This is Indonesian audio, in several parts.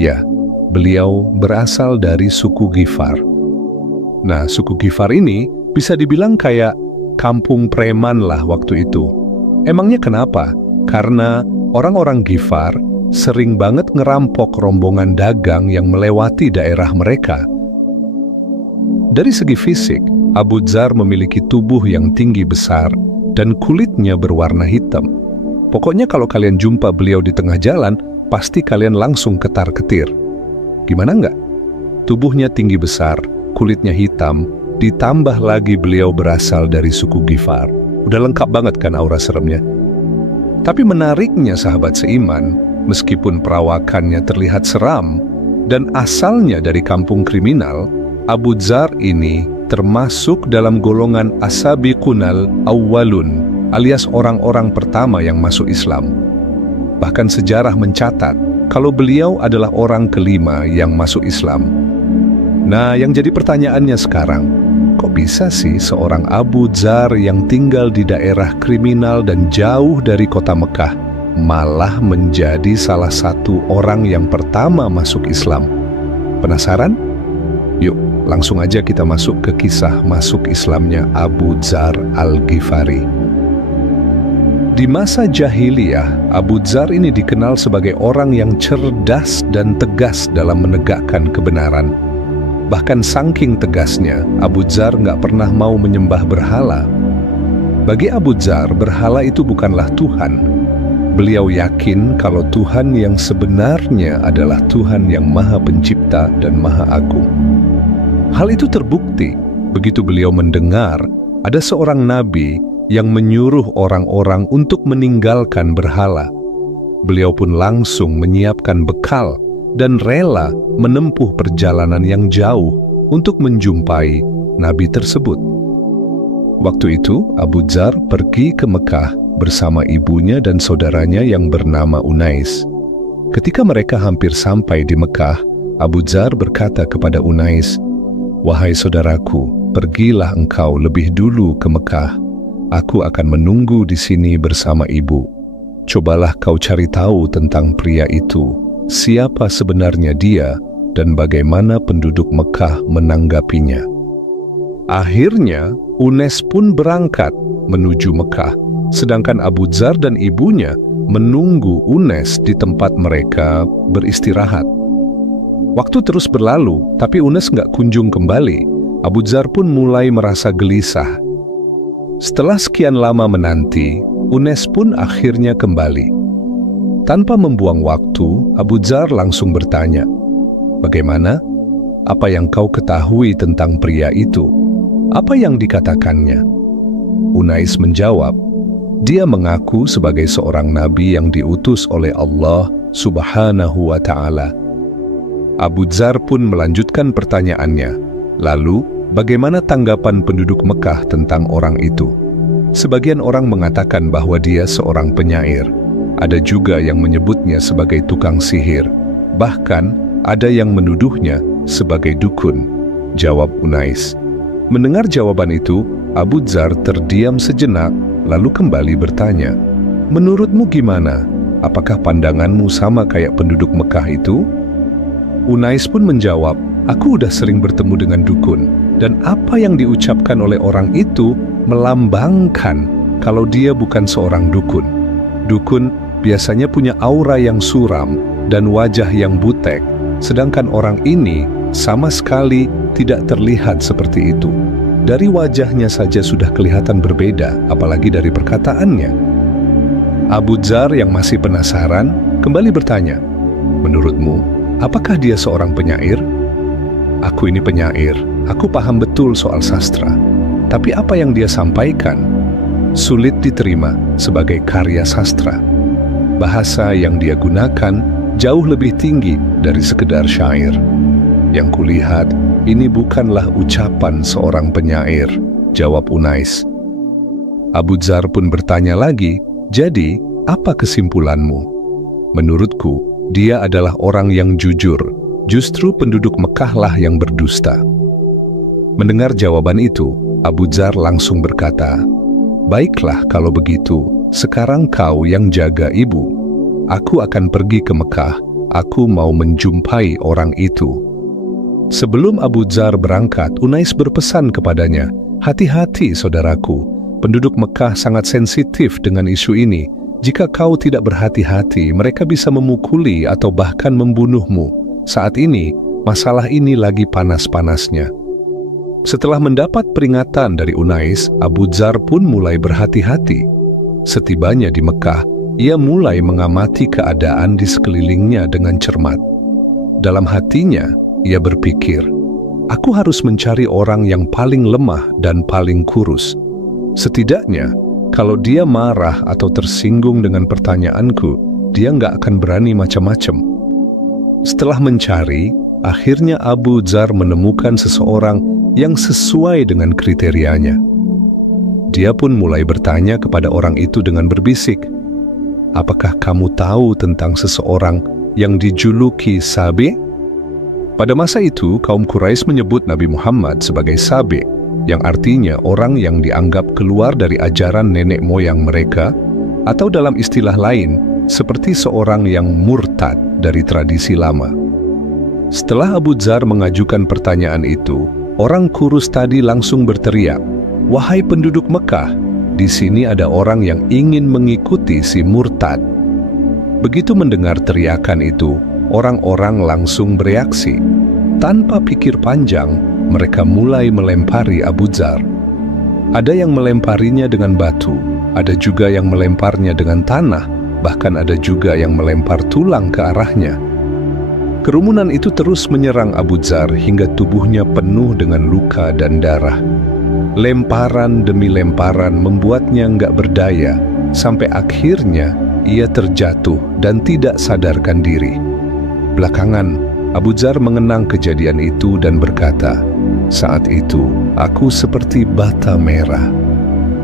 Ya, beliau berasal dari suku Ghifar. Nah, suku Ghifar ini bisa dibilang kayak kampung preman lah waktu itu. Emangnya kenapa? Karena orang-orang Ghifar sering banget ngerampok rombongan dagang yang melewati daerah mereka. Dari segi fisik, Abu Dzar memiliki tubuh yang tinggi besar dan kulitnya berwarna hitam. Pokoknya kalau kalian jumpa beliau di tengah jalan, pasti kalian langsung ketar-ketir. Gimana enggak? Tubuhnya tinggi besar, kulitnya hitam, ditambah lagi beliau berasal dari suku Ghifar. Udah lengkap banget kan aura seremnya? Tapi menariknya sahabat seiman, meskipun perawakannya terlihat seram dan asalnya dari kampung kriminal, Abu Dzar ini termasuk dalam golongan as-sabiqunal awwalun, alias orang-orang pertama yang masuk Islam. Bahkan sejarah mencatat kalau beliau adalah orang kelima yang masuk Islam. Nah, yang jadi pertanyaannya sekarang, kok bisa sih seorang Abu Dzar yang tinggal di daerah kriminal dan jauh dari kota Mekah malah menjadi salah satu orang yang pertama masuk Islam? Penasaran? Yuk, langsung aja kita masuk ke kisah masuk Islamnya Abu Dzar al-Ghifari. Di masa jahiliyah, Abu Dzar ini dikenal sebagai orang yang cerdas dan tegas dalam menegakkan kebenaran. Bahkan saking tegasnya, Abu Dzar nggak pernah mau menyembah berhala. Bagi Abu Dzar, berhala itu bukanlah Tuhan. Beliau yakin kalau Tuhan yang sebenarnya adalah Tuhan yang Maha Pencipta dan Maha Agung. Hal itu terbukti begitu beliau mendengar ada seorang nabi yang menyuruh orang-orang untuk meninggalkan berhala. Beliau pun langsung menyiapkan bekal dan rela menempuh perjalanan yang jauh untuk menjumpai nabi tersebut. Waktu itu, Abu Dzar pergi ke Mekah bersama ibunya dan saudaranya yang bernama Unais. Ketika mereka hampir sampai di Mekah, Abu Dzar berkata kepada Unais, "Wahai saudaraku, pergilah engkau lebih dulu ke Mekah. Aku akan menunggu di sini bersama ibu. Cobalah kau cari tahu tentang pria itu, siapa sebenarnya dia, dan bagaimana penduduk Mekah menanggapinya." Akhirnya, Unais pun berangkat menuju Mekah, sedangkan Abu Dzar dan ibunya menunggu Unais di tempat mereka beristirahat. Waktu terus berlalu, tapi Unais nggak kunjung kembali. Abu Dzar pun mulai merasa gelisah. Setelah sekian lama menanti, Unais pun akhirnya kembali. Tanpa membuang waktu, Abu Dzar langsung bertanya, "Bagaimana? Apa yang kau ketahui tentang pria itu? Apa yang dikatakannya?" Unais menjawab, dia mengaku sebagai seorang nabi yang diutus oleh Allah Subhanahu wa Ta'ala. Abu Dzar pun melanjutkan pertanyaannya, "Lalu, bagaimana tanggapan penduduk Mekah tentang orang itu?" Sebagian orang mengatakan bahwa dia seorang penyair. Ada juga yang menyebutnya sebagai tukang sihir. Bahkan, ada yang menuduhnya sebagai dukun. Jawab Unais. Mendengar jawaban itu, Abu Dzar terdiam sejenak, lalu kembali bertanya, "Menurutmu gimana? Apakah pandanganmu sama kayak penduduk Mekah itu?" Unais pun menjawab, "Aku udah sering bertemu dengan dukun, dan apa yang diucapkan oleh orang itu melambangkan kalau dia bukan seorang dukun. Dukun biasanya punya aura yang suram dan wajah yang butek, sedangkan orang ini sama sekali tidak terlihat seperti itu. Dari wajahnya saja sudah kelihatan berbeda, apalagi dari perkataannya." Abu Dzar yang masih penasaran kembali bertanya, "Menurutmu, apakah dia seorang penyair?" "Aku ini penyair, aku paham betul soal sastra. Tapi apa yang dia sampaikan sulit diterima sebagai karya sastra. Bahasa yang dia gunakan jauh lebih tinggi dari sekedar syair. Yang kulihat, ini bukanlah ucapan seorang penyair," jawab Unais. Abu Dzar pun bertanya lagi, "Jadi, apa kesimpulanmu?" "Menurutku, dia adalah orang yang jujur. Justru penduduk Mekahlah yang berdusta." Mendengar jawaban itu, Abu Dzar langsung berkata, "Baiklah kalau begitu, sekarang kau yang jaga ibu. Aku akan pergi ke Mekah aku mau menjumpai orang itu." Sebelum Abu Dzar berangkat, Unais berpesan kepadanya, "Hati-hati saudaraku, penduduk Mekah sangat sensitif dengan isu ini. Jika kau tidak berhati-hati, mereka bisa memukuli atau bahkan membunuhmu. Saat ini, masalah ini lagi panas-panasnya." Setelah mendapat peringatan dari Unais, Abu Dzar pun mulai berhati-hati. Setibanya di Mekah, ia mulai mengamati keadaan di sekelilingnya dengan cermat. Dalam hatinya, ia berpikir, "Aku harus mencari orang yang paling lemah dan paling kurus. Setidaknya, kalau dia marah atau tersinggung dengan pertanyaanku, dia nggak akan berani macam-macam." Setelah mencari, akhirnya Abu Dzar menemukan seseorang yang sesuai dengan kriterianya. Dia pun mulai bertanya kepada orang itu dengan berbisik, "Apakah kamu tahu tentang seseorang yang dijuluki Sabi'?" Pada masa itu, kaum Quraisy menyebut Nabi Muhammad sebagai Sabi', yang artinya orang yang dianggap keluar dari ajaran nenek moyang mereka, atau dalam istilah lain, seperti seorang yang murtad dari tradisi lama. Setelah Abu Dzar mengajukan pertanyaan itu, orang kurus tadi langsung berteriak, "Wahai penduduk Mekah, di sini ada orang yang ingin mengikuti si murtad." Begitu mendengar teriakan itu, orang-orang langsung bereaksi. Tanpa pikir panjang, mereka mulai melempari Abu Dzar. Ada yang melemparinya dengan batu, ada juga yang melemparnya dengan tanah, bahkan ada juga yang melempar tulang ke arahnya. Kerumunan itu terus menyerang Abu Dzar hingga tubuhnya penuh dengan luka dan darah. Lemparan demi lemparan membuatnya nggak berdaya, sampai akhirnya ia terjatuh dan tidak sadarkan diri. Belakangan, Abu Dzar mengenang kejadian itu dan berkata, "Saat itu, aku seperti bata merah,"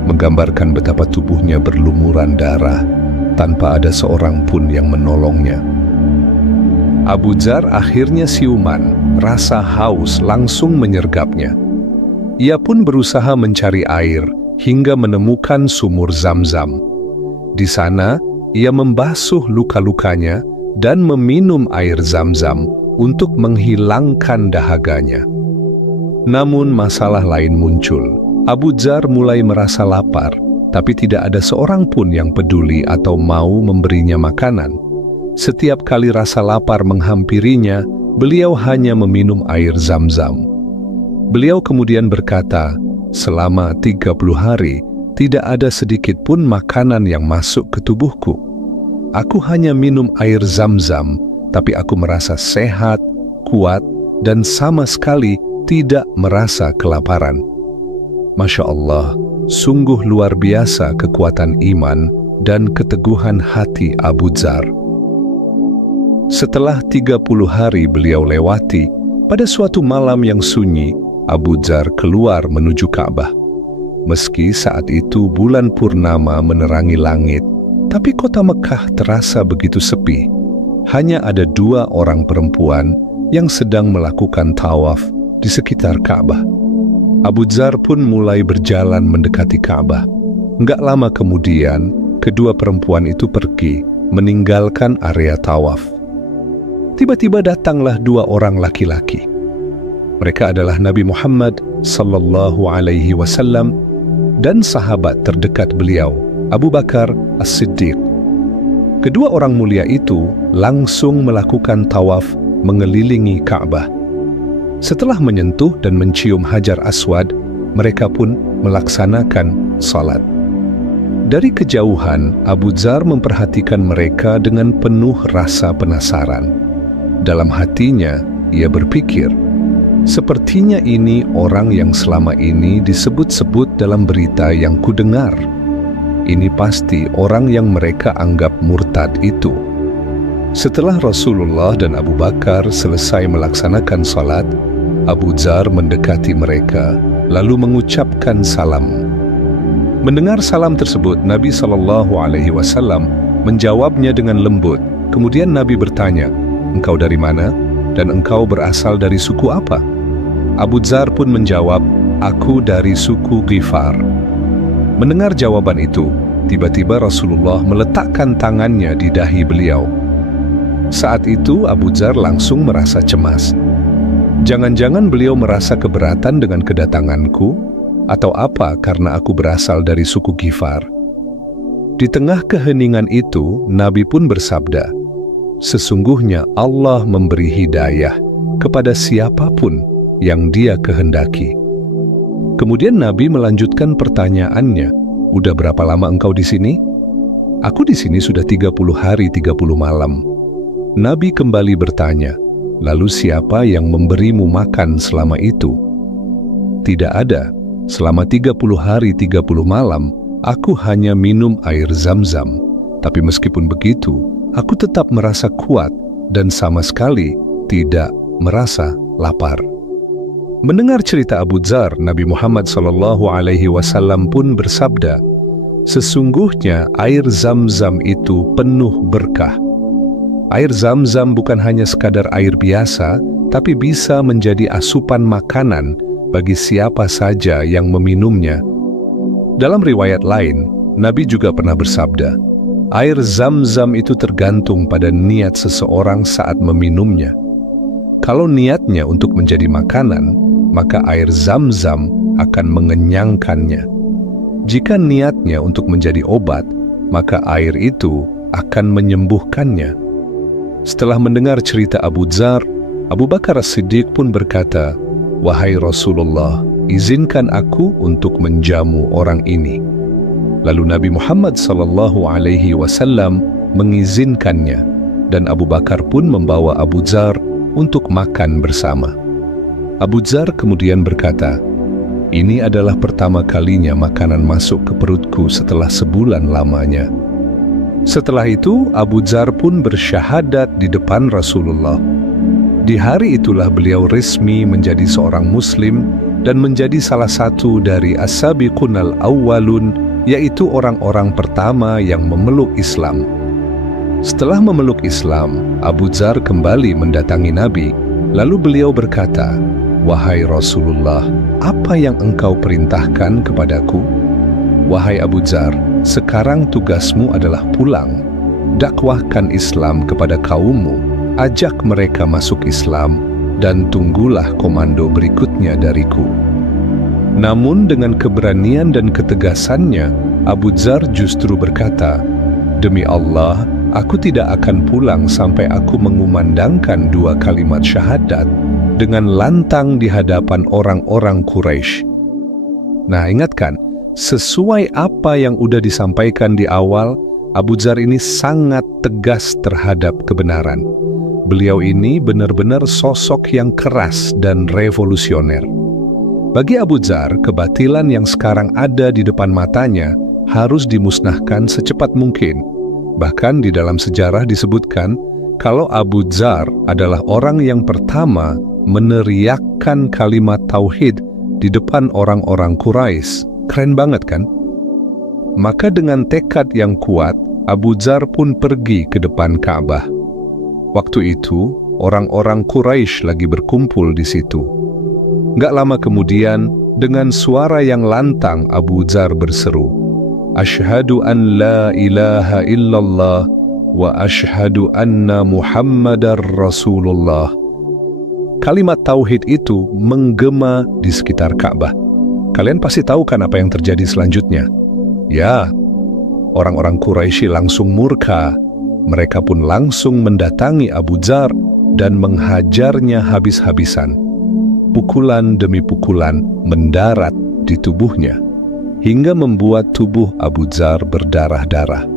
menggambarkan betapa tubuhnya berlumuran darah tanpa ada seorang pun yang menolongnya. Abu Dzar akhirnya siuman, rasa haus langsung menyergapnya. Ia pun berusaha mencari air hingga menemukan sumur Zam-Zam. Di sana, ia membasuh luka-lukanya dan meminum air Zam-Zam untuk menghilangkan dahaganya. Namun masalah lain muncul. Abu Dzar mulai merasa lapar, tapi tidak ada seorang pun yang peduli atau mau memberinya makanan. Setiap kali rasa lapar menghampirinya, beliau hanya meminum air Zam-Zam. Beliau kemudian berkata, "Selama 30 hari, tidak ada sedikit pun makanan yang masuk ke tubuhku. Aku hanya minum air Zam-Zam, tapi aku merasa sehat, kuat, dan sama sekali tidak merasa kelaparan." Masya Allah, sungguh luar biasa kekuatan iman dan keteguhan hati Abu Dzar. Setelah 30 hari beliau lewati, pada suatu malam yang sunyi, Abu Dzar keluar menuju Ka'bah. Meski saat itu bulan purnama menerangi langit, tapi kota Mekah terasa begitu sepi. Hanya ada 2 orang perempuan yang sedang melakukan tawaf di sekitar Ka'bah. Abu Dzar pun mulai berjalan mendekati Ka'bah. Enggak lama kemudian, kedua perempuan itu pergi, meninggalkan area tawaf. Tiba-tiba datanglah 2 orang laki-laki. Mereka adalah Nabi Muhammad sallallahu alaihi wasallam dan sahabat terdekat beliau, Abu Bakar As-Siddiq. Kedua orang mulia itu langsung melakukan tawaf mengelilingi Ka'bah. Setelah menyentuh dan mencium Hajar Aswad, mereka pun melaksanakan salat. Dari kejauhan, Abu Dzar memperhatikan mereka dengan penuh rasa penasaran. Dalam hatinya, ia berpikir, sepertinya ini orang yang selama ini disebut-sebut dalam berita yang kudengar. Ini pasti orang yang mereka anggap murtad itu. Setelah Rasulullah dan Abu Bakar selesai melaksanakan salat, Abu Dzar mendekati mereka, lalu mengucapkan salam. Mendengar salam tersebut, Nabi SAW menjawabnya dengan lembut. Kemudian Nabi bertanya, "Engkau dari mana? Dan engkau berasal dari suku apa?" Abu Dzar pun menjawab, "Aku dari suku Ghifar." Mendengar jawaban itu, tiba-tiba Rasulullah meletakkan tangannya di dahi beliau. Saat itu Abu Dzar langsung merasa cemas. Jangan-jangan beliau merasa keberatan dengan kedatanganku, atau apa karena aku berasal dari suku Ghifar. Di tengah keheningan itu, Nabi pun bersabda, sesungguhnya Allah memberi hidayah kepada siapapun yang Dia kehendaki. Kemudian Nabi melanjutkan pertanyaannya, udah berapa lama engkau di sini? Aku di sini sudah 30 hari 30 malam. Nabi kembali bertanya, lalu siapa yang memberimu makan selama itu? Tidak ada. Selama 30 hari 30 malam, aku hanya minum air Zam-Zam. Tapi meskipun begitu, aku tetap merasa kuat dan sama sekali tidak merasa lapar. Mendengar cerita Abu Dzar, Nabi Muhammad SAW pun bersabda, sesungguhnya air Zam-Zam itu penuh berkah. Air Zam-Zam bukan hanya sekadar air biasa, tapi bisa menjadi asupan makanan bagi siapa saja yang meminumnya. Dalam riwayat lain, Nabi juga pernah bersabda, air Zam-Zam itu tergantung pada niat seseorang saat meminumnya. Kalau niatnya untuk menjadi makanan, maka air Zam-Zam akan mengenyangkannya. Jika niatnya untuk menjadi obat, maka air itu akan menyembuhkannya. Setelah mendengar cerita Abu Dzar, Abu Bakar As-Siddiq pun berkata, wahai Rasulullah, izinkan aku untuk menjamu orang ini. Lalu Nabi Muhammad SAW mengizinkannya, dan Abu Bakar pun membawa Abu Dzar untuk makan bersama. Abu Dzar kemudian berkata, ini adalah pertama kalinya makanan masuk ke perutku setelah sebulan lamanya. Setelah itu, Abu Dzar pun bersyahadat di depan Rasulullah. Di hari itulah beliau resmi menjadi seorang Muslim dan menjadi salah satu dari as-sabiqun al-awwalun, yaitu orang-orang pertama yang memeluk Islam. Setelah memeluk Islam, Abu Dzar kembali mendatangi Nabi, lalu beliau berkata, wahai Rasulullah, apa yang engkau perintahkan kepadaku? Wahai Abu Dzar, sekarang tugasmu adalah pulang, dakwahkan Islam kepada kaummu, ajak mereka masuk Islam, dan tunggulah komando berikutnya dariku. Namun dengan keberanian dan ketegasannya, Abu Dzar justru berkata, demi Allah, aku tidak akan pulang sampai aku mengumandangkan 2 kalimat syahadat dengan lantang di hadapan orang-orang Quraisy. Nah, ingatkan, sesuai apa yang udah disampaikan di awal, Abu Dzar ini sangat tegas terhadap kebenaran. Beliau ini benar-benar sosok yang keras dan revolusioner. Bagi Abu Dzar, kebatilan yang sekarang ada di depan matanya harus dimusnahkan secepat mungkin. Bahkan di dalam sejarah disebutkan, kalau Abu Dzar adalah orang yang pertama meneriakkan kalimat tauhid di depan orang-orang Quraisy. Keren banget kan? Maka dengan tekad yang kuat, Abu Dzar pun pergi ke depan Ka'bah. Waktu itu, orang-orang Quraisy lagi berkumpul di situ. Gak lama kemudian, dengan suara yang lantang Abu Dzar berseru, Asyhadu an la ilaha illallah wa asyhadu anna Muhammadar Rasulullah. Kalimat tauhid itu menggema di sekitar Ka'bah. Kalian pasti tahu kan apa yang terjadi selanjutnya? Ya, orang-orang Quraisy langsung murka. Mereka pun langsung mendatangi Abu Dzar dan menghajarnya habis-habisan. Pukulan demi pukulan mendarat di tubuhnya, hingga membuat tubuh Abu Dzar berdarah-darah.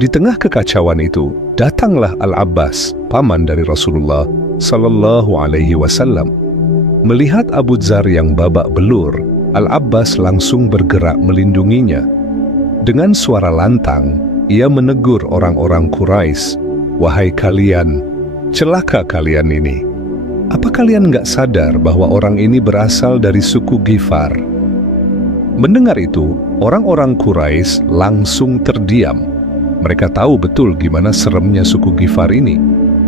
Di tengah kekacauan itu, datanglah Al-Abbas, paman dari Rasulullah SAW. Melihat Abu Dzar yang babak belur, Al-Abbas langsung bergerak melindunginya. Dengan suara lantang, ia menegur orang-orang Quraisy, wahai kalian, celaka kalian ini. Apa kalian nggak sadar bahwa orang ini berasal dari suku Ghifar? Mendengar itu, orang-orang Quraisy langsung terdiam. Mereka tahu betul gimana seremnya suku Ghifar ini.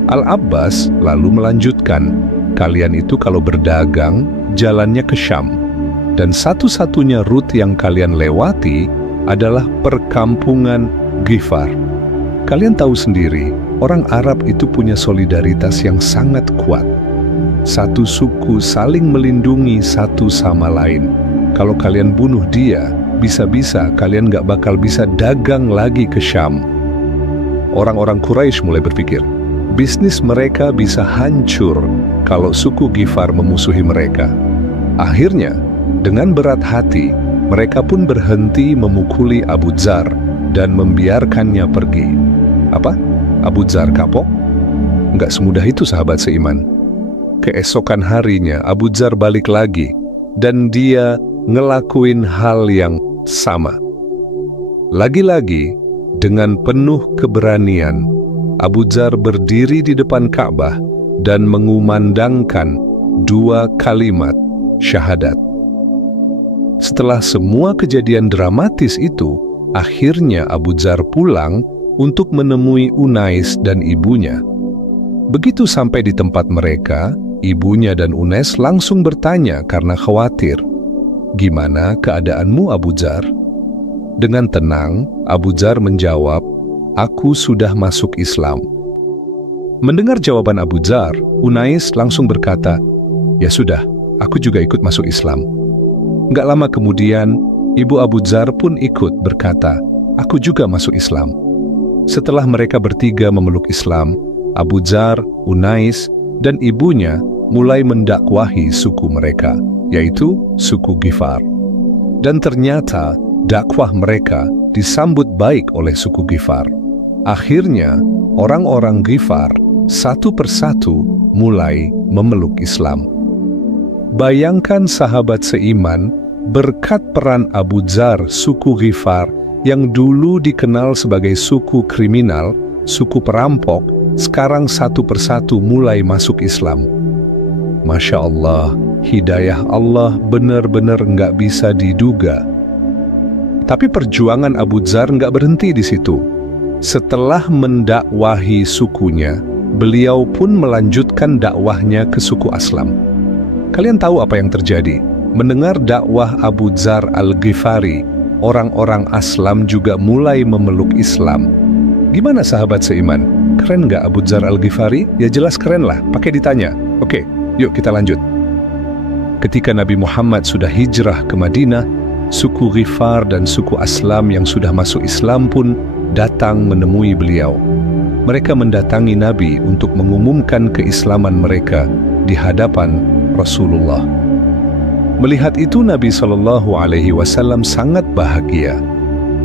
Al-Abbas lalu melanjutkan, kalian itu kalau berdagang, jalannya ke Syam. Dan satu-satunya rute yang kalian lewati adalah perkampungan Ghifar. Kalian tahu sendiri, orang Arab itu punya solidaritas yang sangat kuat. Satu suku saling melindungi satu sama lain. Kalau kalian bunuh dia, bisa-bisa kalian gak bakal bisa dagang lagi ke Syam. Orang-orang Quraisy mulai berpikir, bisnis mereka bisa hancur kalau suku Ghifar memusuhi mereka. Akhirnya, dengan berat hati, mereka pun berhenti memukuli Abu Dzar dan membiarkannya pergi. Apa? Abu Dzar kapok? Nggak semudah itu, sahabat seiman. Keesokan harinya, Abu Dzar balik lagi, dan dia ngelakuin hal yang sama. Lagi-lagi, dengan penuh keberanian, Abu Dzar berdiri di depan Ka'bah dan mengumandangkan 2 kalimat syahadat. Setelah semua kejadian dramatis itu, akhirnya Abu Dzar pulang untuk menemui Unais dan ibunya. Begitu sampai di tempat mereka, ibunya dan Unais langsung bertanya karena khawatir. "Gimana keadaanmu, Abu Dzar?" Dengan tenang, Abu Dzar menjawab, "Aku sudah masuk Islam." Mendengar jawaban Abu Dzar, Unais langsung berkata, "Ya sudah, aku juga ikut masuk Islam." Nggak lama kemudian, ibu Abu Dzar pun ikut berkata, "Aku juga masuk Islam." Setelah mereka bertiga memeluk Islam, Abu Dzar, Unais, dan ibunya mulai mendakwahi suku mereka, yaitu suku Ghifar. Dan ternyata dakwah mereka disambut baik oleh suku Ghifar. Akhirnya, orang-orang Ghifar satu persatu mulai memeluk Islam. Bayangkan sahabat seiman, berkat peran Abu Dzar, suku Ghifar yang dulu dikenal sebagai suku kriminal, suku perampok, sekarang satu persatu mulai masuk Islam. Masya Allah, hidayah Allah benar-benar nggak bisa diduga. Tapi perjuangan Abu Dzar nggak berhenti di situ. Setelah mendakwahi sukunya, beliau pun melanjutkan dakwahnya ke suku Aslam. Kalian tahu apa yang terjadi? Mendengar dakwah Abu Dzar Al-Ghifari, orang-orang Aslam juga mulai memeluk Islam. Gimana sahabat seiman? Keren nggak Abu Dzar Al-Ghifari? Ya jelas keren lah, pakai ditanya. Oke, yuk kita lanjut. Ketika Nabi Muhammad sudah hijrah ke Madinah, suku Ghifar dan suku Aslam yang sudah masuk Islam pun datang menemui beliau. Mereka mendatangi Nabi untuk mengumumkan keislaman mereka di hadapan Rasulullah. Melihat itu Nabi SAW sangat bahagia.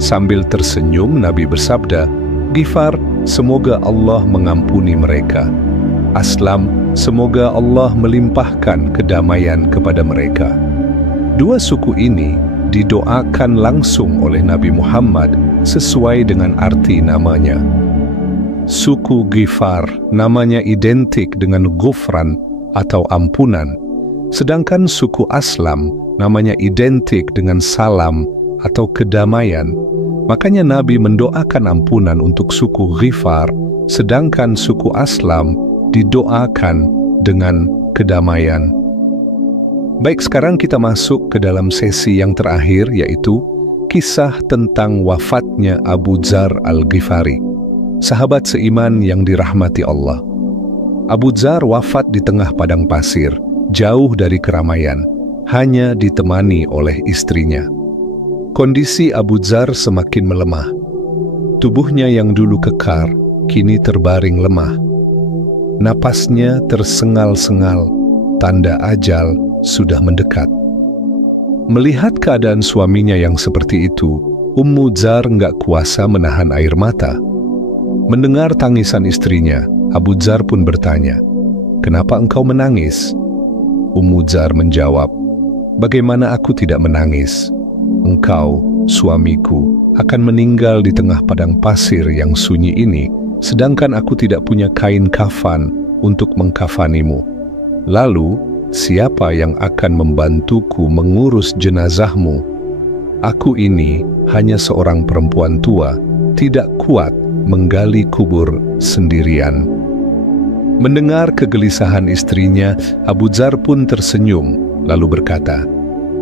Sambil tersenyum Nabi bersabda, "Ghifar, semoga Allah mengampuni mereka. Aslam, semoga Allah melimpahkan kedamaian kepada mereka." Dua suku ini didoakan langsung oleh Nabi Muhammad sesuai dengan arti namanya. Suku Ghifar namanya identik dengan Ghufran atau ampunan, sedangkan suku Aslam namanya identik dengan salam atau kedamaian. Makanya Nabi mendoakan ampunan untuk suku Ghifar, sedangkan suku Aslam didoakan dengan kedamaian. Baik, sekarang kita masuk ke dalam sesi yang terakhir, yaitu kisah tentang wafatnya Abu Dzar Al-Ghifari, sahabat seiman yang dirahmati Allah. Abu Dzar wafat di tengah padang pasir, jauh dari keramaian, hanya ditemani oleh istrinya. Kondisi Abu Dzar semakin melemah. Tubuhnya yang dulu kekar, kini terbaring lemah. Napasnya tersengal-sengal, tanda ajal sudah mendekat. Melihat keadaan suaminya yang seperti itu, Ummu Dzar nggak kuasa menahan air mata. Mendengar tangisan istrinya, Abu Dzar pun bertanya, "Kenapa engkau menangis?" Ummu Dzar menjawab, "Bagaimana aku tidak menangis? Engkau, suamiku, akan meninggal di tengah padang pasir yang sunyi ini, sedangkan aku tidak punya kain kafan untuk mengkafanimu. Lalu, siapa yang akan membantuku mengurus jenazahmu? Aku ini hanya seorang perempuan tua, tidak kuat menggali kubur sendirian." Mendengar kegelisahan istrinya, Abu Dzar pun tersenyum, lalu berkata,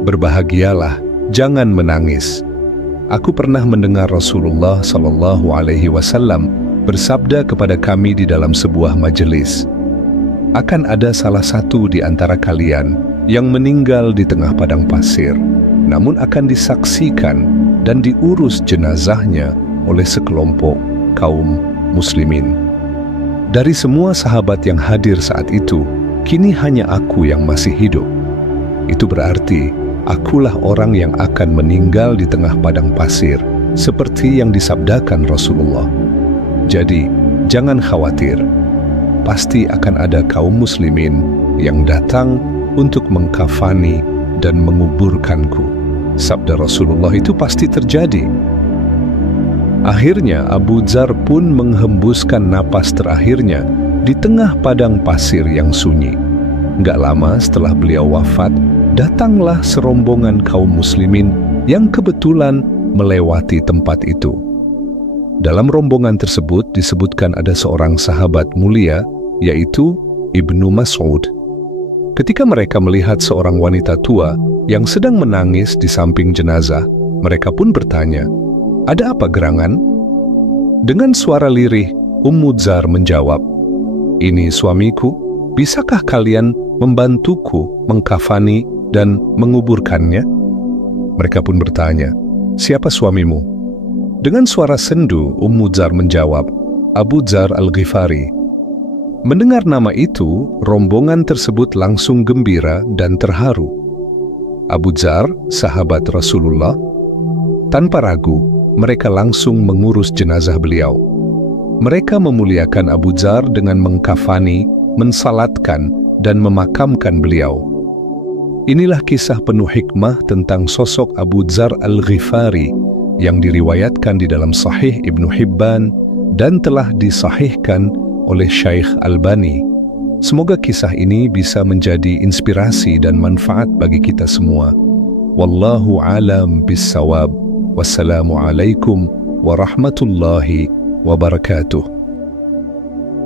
"Berbahagialah, jangan menangis. Aku pernah mendengar Rasulullah SAW bersabda kepada kami di dalam sebuah majelis, akan ada salah satu di antara kalian yang meninggal di tengah padang pasir, namun akan disaksikan dan diurus jenazahnya oleh sekelompok kaum muslimin. Dari semua sahabat yang hadir saat itu, kini hanya aku yang masih hidup. Itu berarti akulah orang yang akan meninggal di tengah padang pasir, seperti yang disabdakan Rasulullah. Jadi, jangan khawatir. Pasti akan ada kaum muslimin yang datang untuk mengkafani dan menguburkanku. Sabda Rasulullah itu pasti terjadi. Akhirnya Abu Dzar pun menghembuskan napas terakhirnya di tengah padang pasir yang sunyi. Gak lama setelah beliau wafat, datanglah serombongan kaum muslimin yang kebetulan melewati tempat itu. Dalam rombongan tersebut disebutkan ada seorang sahabat mulia, yaitu Ibnu Mas'ud. Ketika mereka melihat seorang wanita tua yang sedang menangis di samping jenazah, mereka pun bertanya, "Ada apa gerangan?" Dengan suara lirih, Ummu Dzar menjawab, "Ini suamiku, bisakah kalian membantuku mengkafani dan menguburkannya?" Mereka pun bertanya, "Siapa suamimu?" Dengan suara sendu, Ummu Dzar menjawab, "Abu Dzar Al-Ghifari." Mendengar nama itu, rombongan tersebut langsung gembira dan terharu. Abu Dzar, sahabat Rasulullah, tanpa ragu, mereka langsung mengurus jenazah beliau. Mereka memuliakan Abu Dzar dengan mengkafani, mensalatkan, dan memakamkan beliau. Inilah kisah penuh hikmah tentang sosok Abu Dzar Al-Ghifari yang diriwayatkan di dalam Sahih Ibnu Hibban dan telah disahihkan oleh Syekh Albani. Semoga kisah ini bisa menjadi inspirasi dan manfaat bagi kita semua. Wallahu a'lam bis-shawab. Wassalamualaikum warahmatullahi wabarakatuh.